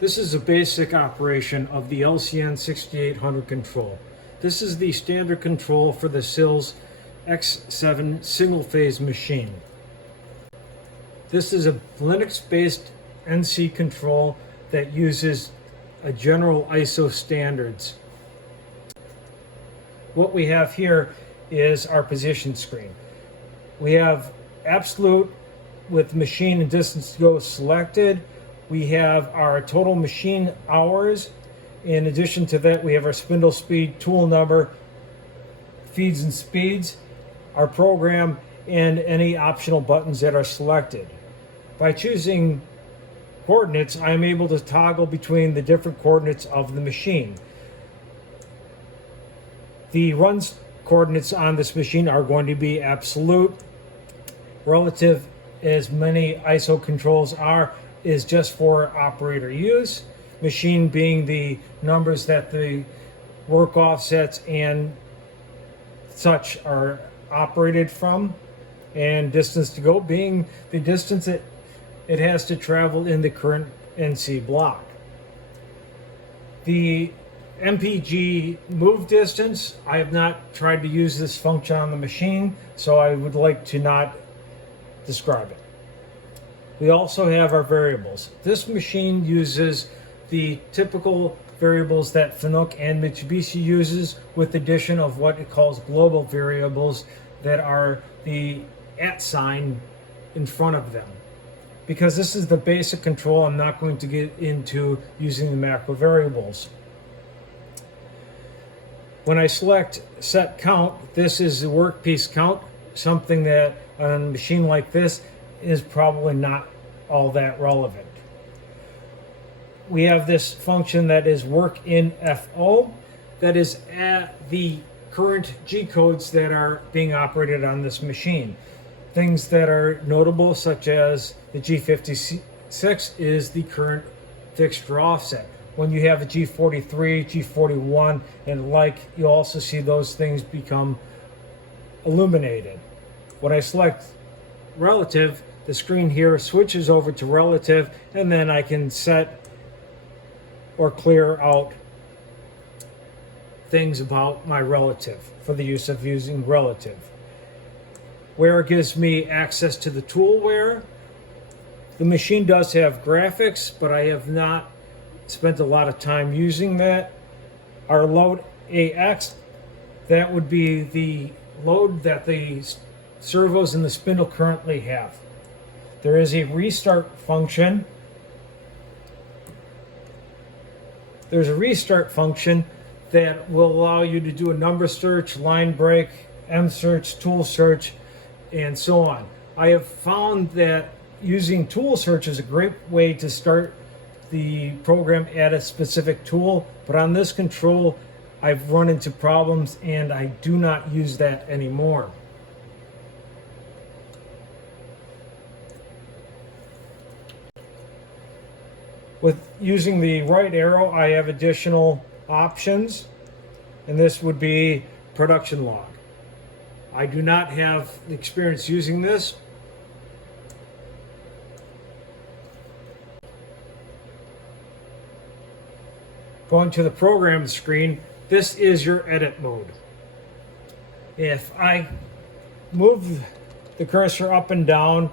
This is a basic operation of the LNC6800 control. This is the standard control for the Syil X7 single-phase machine. This is a Linux-based NC control that uses a general ISO standards. What we have here is our position screen. We have absolute with machine and distance to go selected. We have our total machine hours. In addition to that, we have our spindle speed, tool number, feeds and speeds, our program, and any optional buttons that are selected. By choosing coordinates, I am able to toggle between the different coordinates of the machine. The runs coordinates on this machine are going to be absolute. Relative, as many ISO controls are, is just for operator use. Machine being the numbers that the work offsets and such are operated from, and distance to go being the distance it has to travel in the current NC block. The MPG move distance, I have not tried to use this function on the machine, so I would like to not describe it. We also have our variables. This machine uses the typical variables that Fanuc and Mitsubishi uses, with addition of what it calls global variables that are the @ sign in front of them. Because this is the basic control, I'm not going to get into using the macro variables. When I select set count, this is the workpiece count, something that on a machine like this is probably not all that relevant. We have this function that is work in FO, that is at the current G codes that are being operated on this machine. Things that are notable, such as the G56 is the current fixture offset. When you have a G43, G41, and like, you also see those things become illuminated. When I select relative, the screen here switches over to relative, and then I can set or clear out things about my relative for the use of using relative. Where gives me access to the toolware. The machine does have graphics, but I have not spent a lot of time using that. Our load AX, that would be the load that the servos and the spindle currently have. There is a restart function. There's a restart function that will allow you to do a number search, line break, M search, tool search, and so on. I have found that using tool search is a great way to start the program at a specific tool, but on this control, I've run into problems and I do not use that anymore. With using the right arrow, I have additional options, and this would be production log. I do not have experience using this. Going to the program screen, this is your edit mode. If I move the cursor up and down,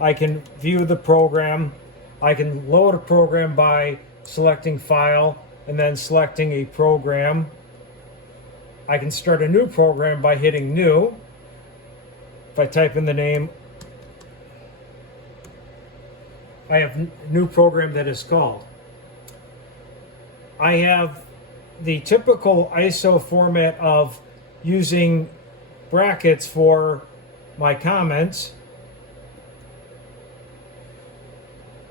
I can view the program. I can load a program by selecting File and then selecting a program. I can start a new program by hitting New. If I type in the name, I have a new program that is called. I have the typical ISO format of using brackets for my comments.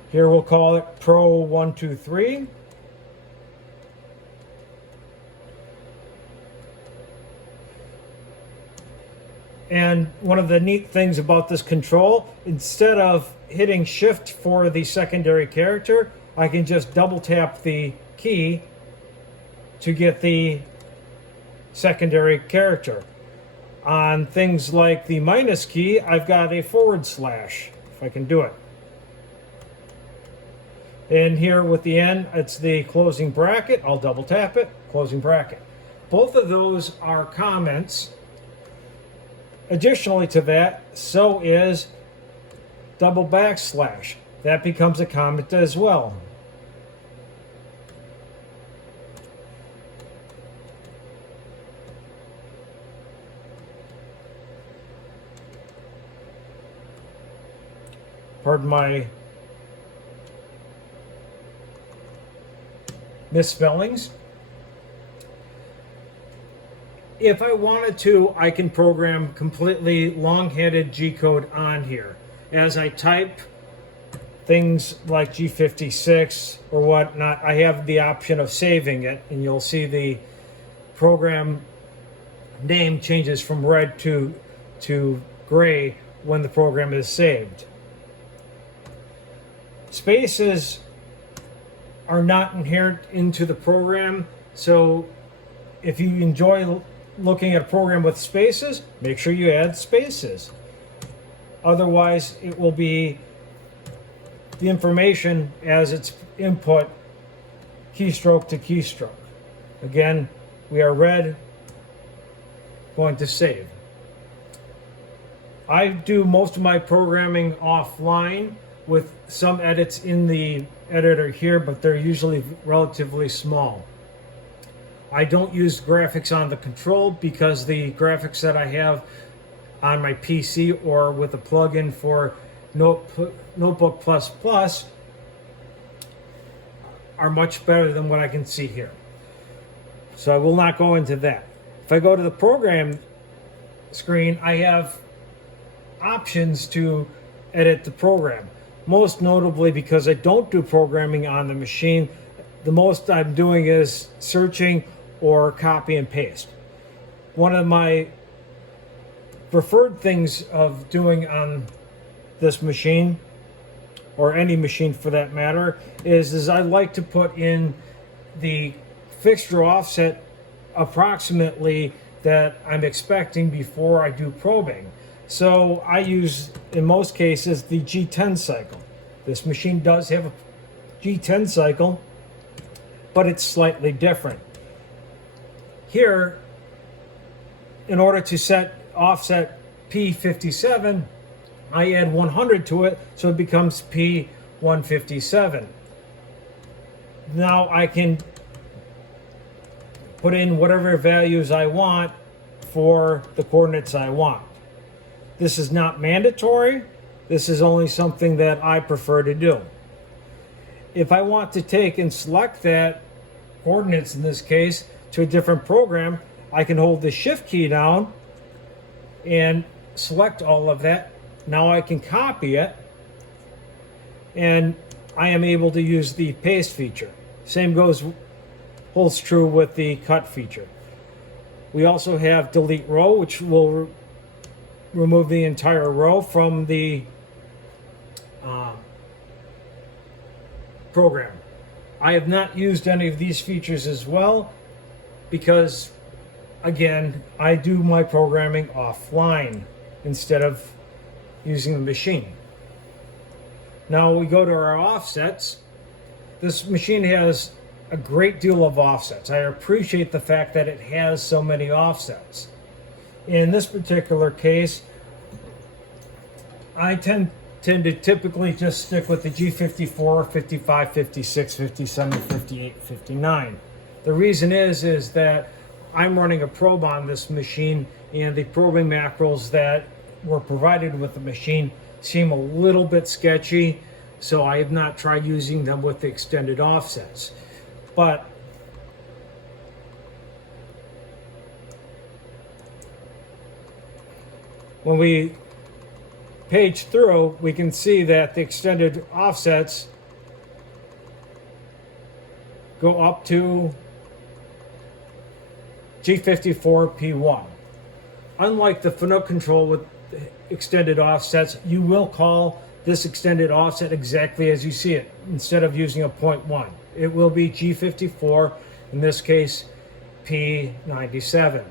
Here we'll call it Pro 123. And one of the neat things about this control, instead of hitting Shift for the secondary character, I can just double tap the key to get the secondary character. On things like the minus key, I've got a /, if I can do it. And here with the N, it's the closing bracket. I'll double tap it, closing bracket. Both of those are comments. Additionally to that, so is double backslash. That becomes a comment as well. Pardon my misspellings. If I wanted to, I can program completely long-headed G-code on here. As I type things like G56 or whatnot, I have the option of saving it, and you'll see the program name changes from red to gray when the program is saved. Spaces are not inherent into the program, so if you enjoy looking at a program with spaces, make sure you add spaces. Otherwise, it will be the information as its input, keystroke to keystroke. Again, we are red, going to save. I do most of my programming offline with some edits in the editor here, but they're usually relatively small. I don't use graphics on the control because the graphics that I have on my PC or with a plugin for Notebook++ are much better than what I can see here. So I will not go into that. If I go to the program screen, I have options to edit the program. Most notably, because I don't do programming on the machine, the most I'm doing is searching or copy and paste. One of my preferred things of doing on this machine, or any machine for that matter, is I like to put in the fixture offset approximately that I'm expecting before I do probing. So I use, in most cases, the G10 cycle. This machine does have a G10 cycle, but it's slightly different. Here, in order to set offset P57, I add 100 to it, so it becomes P157. Now I can put in whatever values I want for the coordinates I want. This is not mandatory. This is only something that I prefer to do. If I want to take and select that coordinates, in this case, to a different program, I can hold the Shift key down and select all of that. Now I can copy it, and I am able to use the paste feature. Same holds true with the cut feature. We also have delete row, which will remove the entire row from the program. I have not used any of these features as well because, again, I do my programming offline instead of using the machine. Now we go to our offsets. This machine has a great deal of offsets. I appreciate the fact that it has so many offsets. In this particular case, I tend to typically just stick with the G54, 55, 56, 57, 58, 59. The reason is that I'm running a probe on this machine, and the probing macros that were provided with the machine seem a little bit sketchy, so I have not tried using them with the extended offsets. But when we page through, we can see that the extended offsets go up to G54P1. Unlike the Fanuc control with extended offsets, you will call this extended offset exactly as you see it instead of using a 0.1. It will be G54, in this case P97.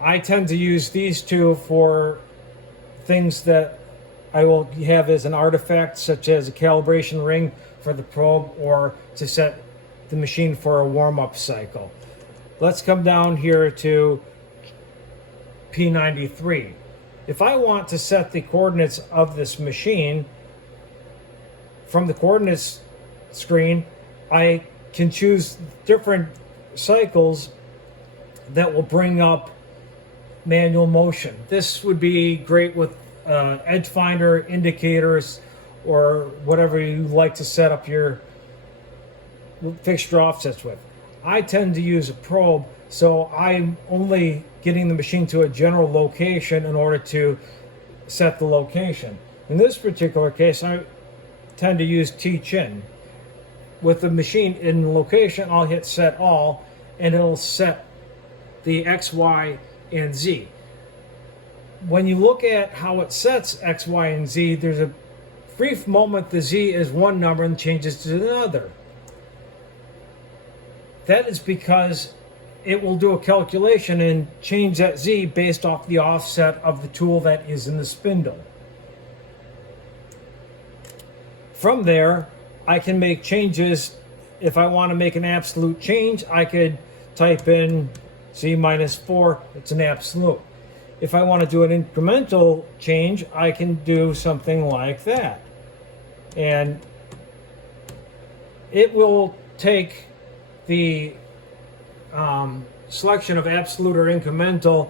I tend to use these two for things that I will have as an artifact, such as a calibration ring for the probe or to set the machine for a warm-up cycle. Let's come down here to P93. If I want to set the coordinates of this machine from the coordinates screen, I can choose different cycles that will bring up manual motion. This would be great with edge finder, indicators, or whatever you like to set up your fixture offsets with. I tend to use a probe, so I'm only getting the machine to a general location in order to set the location. In this particular case, I tend to use T-chin. With the machine in location, I'll hit set all, and it'll set the X, Y, and Z. When you look at how it sets X, Y, and Z, there's a brief moment the Z is one number and changes to another. That is because it will do a calculation and change that Z based off the offset of the tool that is in the spindle. From there, I can make changes. If I want to make an absolute change, I could type in Z minus 4, it's an absolute. If I want to do an incremental change, I can do something like that. And it will take the selection of absolute or incremental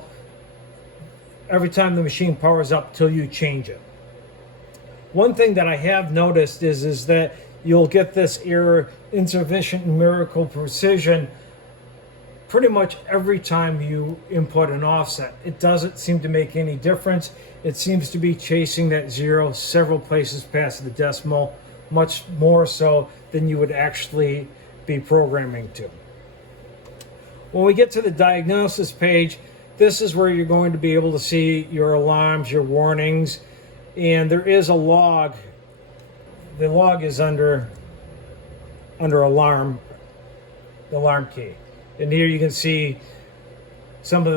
every time the machine powers up till you change it. One thing that I have noticed is that you'll get this error, insufficient numerical precision, pretty much every time you input an offset. It doesn't seem to make any difference. It seems to be chasing that zero several places past the decimal, much more so than you would actually be programming to. When we get to the diagnosis page, this is where you're going to be able to see your alarms, your warnings, and there is a log. The log is under alarm, the alarm key. And here you can see some of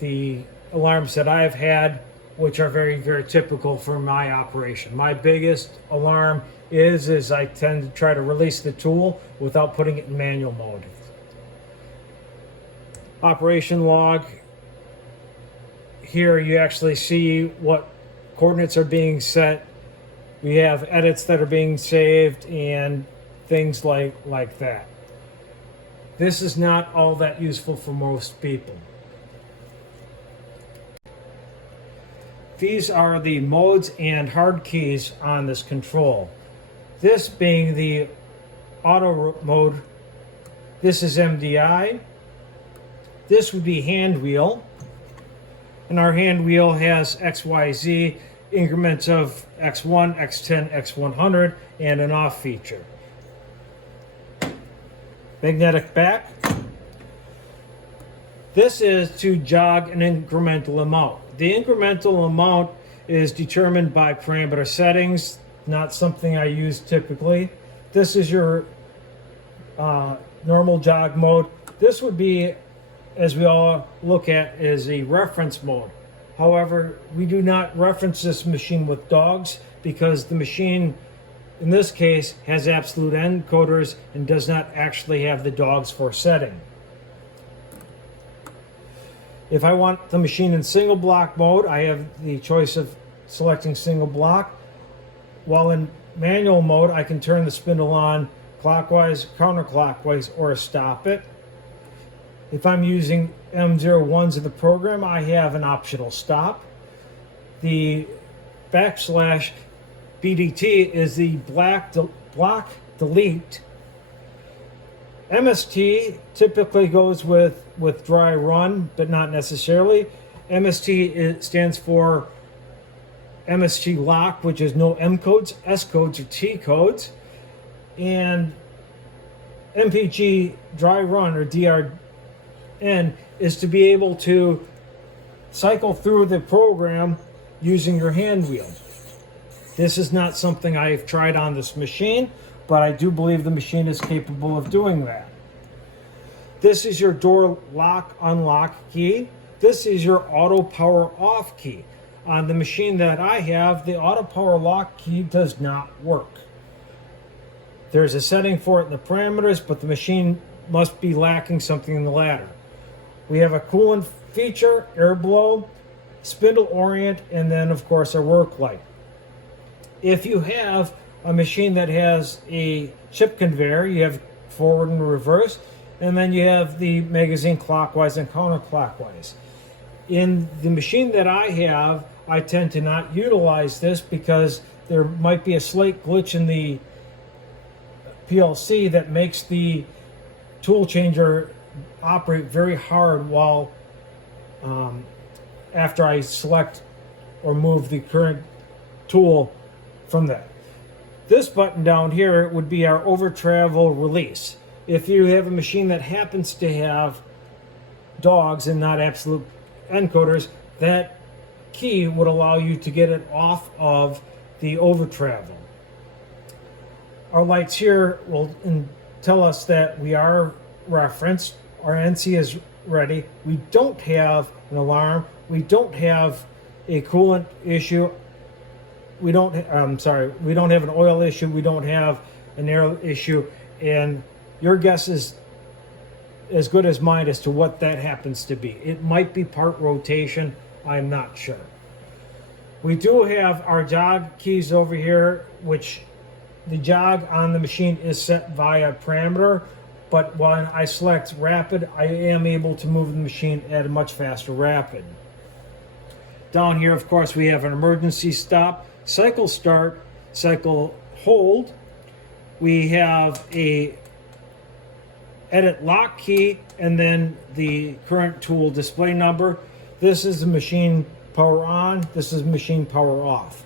the alarms that I've had, which are very, very typical for my operation. My biggest alarm is I tend to try to release the tool without putting it in manual mode. Operation log. Here you actually see what coordinates are being set. We have edits that are being saved and things like that. This is not all that useful for most people. These are the modes and hard keys on this control. This being the auto mode, this is MDI. This would be hand wheel. And our hand wheel has XYZ, increments of X1, X10, X100, and an off feature. Magnetic back. This is to jog an incremental amount. The incremental amount is determined by parameter settings, not something I use typically. This is your normal jog mode. This would be, as we all look at, is a reference mode. However, we do not reference this machine with dogs because the machine, in this case, has absolute encoders and does not actually have the dogs for setting. If I want the machine in single block mode, I have the choice of selecting single block. While in manual mode, I can turn the spindle on clockwise, counterclockwise, or stop it. If I'm using M01s of the program, I have an optional stop. The / BDT is the block delete. MST typically goes with dry run, but not necessarily. MST stands for MST lock, which is no M codes, S codes, or T codes. And MPG dry run, or DRN, is to be able to cycle through the program using your hand wheel. This is not something I've tried on this machine, but I do believe the machine is capable of doing that. This is your door lock unlock key. This is your auto power off key. On the machine that I have, the auto power lock key does not work. There's a setting for it in the parameters, but the machine must be lacking something in the ladder. We have a coolant feature, air blow, spindle orient, and then of course our work light. If you have a machine that has a chip conveyor, you have forward and reverse, and then you have the magazine clockwise and counterclockwise. In the machine that I have, I tend to not utilize this because there might be a slight glitch in the PLC that makes the tool changer operate very hard while after I select or move the current tool from that. This button down here would be our over travel release. If you have a machine that happens to have dogs and not absolute encoders, that key would allow you to get it off of the over travel. Our lights here will tell us that we are referenced. Our NC is ready. We don't have an alarm. We don't have a coolant issue. We don't have an oil issue. We don't have an air issue. And your guess is as good as mine as to what that happens to be. It might be part rotation. I'm not sure. We do have our jog keys over here, which the jog on the machine is set via parameter, but when I select rapid, I am able to move the machine at a much faster rapid. Down here, of course, we have an emergency stop, cycle start, cycle hold. We have a edit lock key, and then the current tool display number. This is the machine power on, this is machine power off.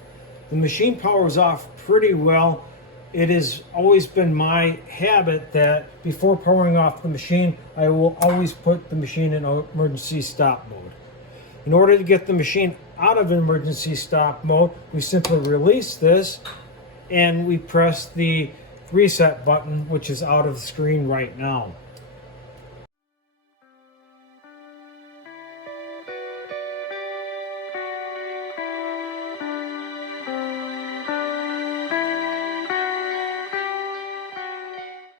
The machine powers off pretty well. It has always been my habit that before powering off the machine, I will always put the machine in emergency stop mode. In order to get the machine out of emergency stop mode, we simply release this and we press the reset button, which is out of the screen right now.